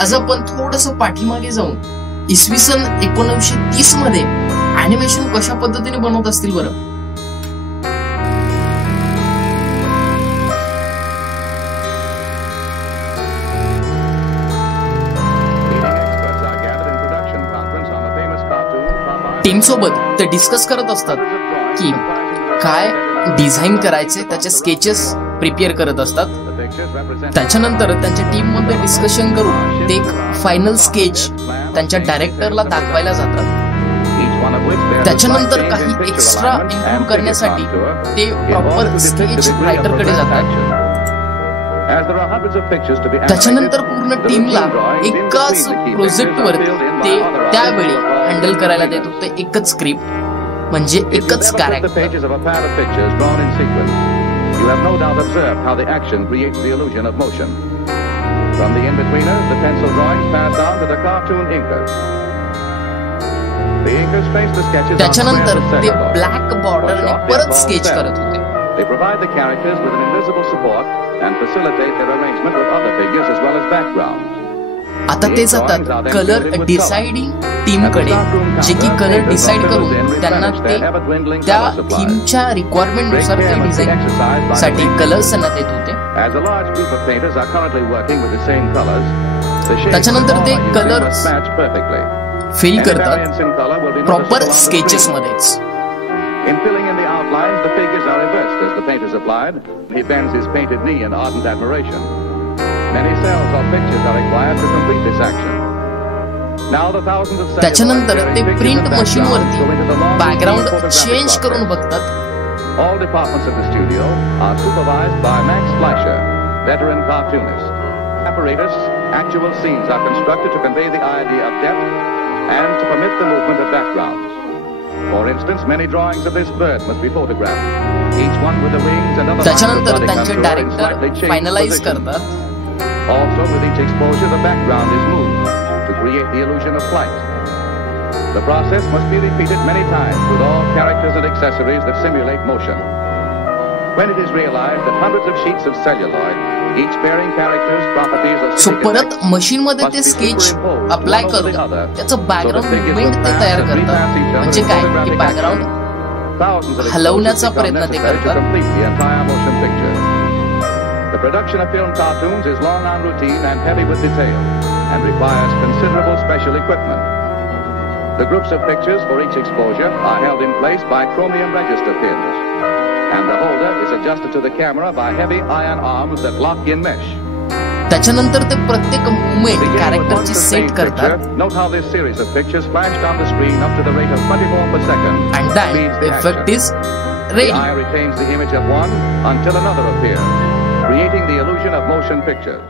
आज आपण थोडंसं पाठीमागे जाऊन इसवी सन 1930 मध्ये ॲनिमेशन कशा पद्धतीने बनवत असतील बरं. टीम सोबत ते डिस्कस करत असतात की काय डिझाईन करायचे, त्याचे स्केचेस प्रिपेअर करत असतात. त्याच्यानंतर त्यांच्या टीम मध्ये डिस्कशन करून ते एक फायनल स्केच त्यांच्या डायरेक्टरला दाखवायला जातात. त्याच्यानंतर काही एक्स्ट्रा इम्प्रूव्ह करण्यासाठी ते प्रॉपर स्केच रायटरकडे जातात. त्याच्यानंतर पूर्ण टीमला एकाच प्रोजेक्टवर ते त्यावेळी हँडल करायला देत होते एकच स्क्रिप्ट, म्हणजे एकच character. You have no doubt observed how the action creates the illusion of motion. From the in-betweeners, the pencil drawings pass down to the cartoon inkers. The inkers trace the sketches. त्याच्यानंतर ते black बॉर्डरने परत sketch करत होते. They provide the characters with an invisible support and facilitate their arrangement with other figures as well as backgrounds. आता ते जातात colour deciding टीमकडे, जे की colour decide करून त्यांना ते त्या थीमच्या रिक्वायरमेंट नुसार ते डिझाईन साठी कलर्स त्यांना देत होते. त्याच्यानंतर ते कलर्स फिल करतात प्रॉपर स्केचेस मध्येच. In filling in the outlines, the figures are reversed as the paint is applied. He bends his painted knee in ardent admiration. Many cells or pictures are required to complete this action. Now the thousands of cells. त्याच्यानंतर ते print machine वरती background change करून बघतात. All departments of the studio are supervised by Max Fleischer, veteran cartoonist. Apparatus, actual scenes are constructed to convey the idea of depth and to permit the movement of backgrounds. For instance, many drawings of this bird must be photographed, each one with the wings and other. त्याच्यानंतर त्यांचे director finalise करतात. Also, with each exposure, the background is moved to create the illusion of flight. The process must be repeated many times with all characters and accessories that simulate motion. When it is realized that hundreds of sheets of celluloid, each bearing characters, properties, or so परत machine मध्ये ते sketch apply करून त्याचं background movement ते तयार करतात. म्हणजे काय की बॅकग्राऊंड हलवण्याचा प्रयत्न ते करतात. The production of film cartoons is long and routine and heavy with detail and requires considerable special equipment. The groups of pictures for each exposure are held in place by chromium register pins, and the holder is adjusted to the camera by heavy iron arms that lock in mesh. त्याच्यानंतर ते प्रत्येक movement कॅरेक्टरची set करतात. Note how this series of pictures flashed on the screen up to the rate of 24 per second. And then the effect is ready. The eye retains the image of one until another appears, creating the illusion of motion pictures.